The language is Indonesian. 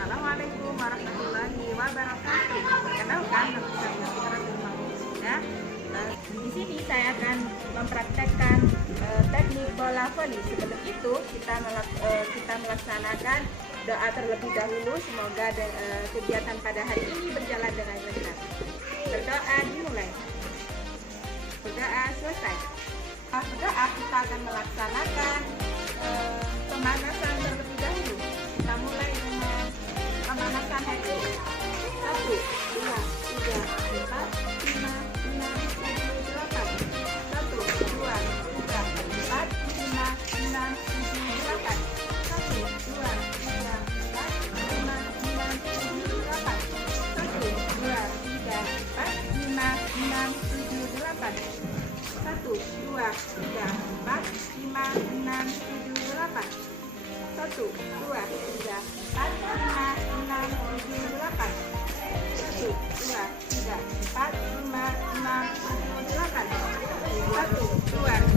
Assalamualaikum warahmatullahi wabarakatuh. Perkenalkan, nama saya Fitra Maulida. Di sini saya akan mempraktekkan teknik bola voli. Sebelum itu kita melaksanakan doa terlebih dahulu. Semoga kegiatan pada hari ini berjalan dengan lancar. Berdoa dimulai. Berdoa selesai. Berdoa kita akan melaksanakan pemanasan terlebih dahulu. Kita mulai dengan pemanasan head. 1, 2, 3, 4, 5, 6, 7, 8. 1, 2, 3, 4, 5, 6, 7, 8. 1, 2, 3, 4, 5, 6, 7, 8. 1, 2, 3, 4, 5, 6, 7, 8. 1, 2, 3, 4, 5, 6, 7, 8. 1, 2, 3, 4, 5, 6, 7, 8. 1, 2, 3, 4, 5, 6, 7, 8. 1, 2,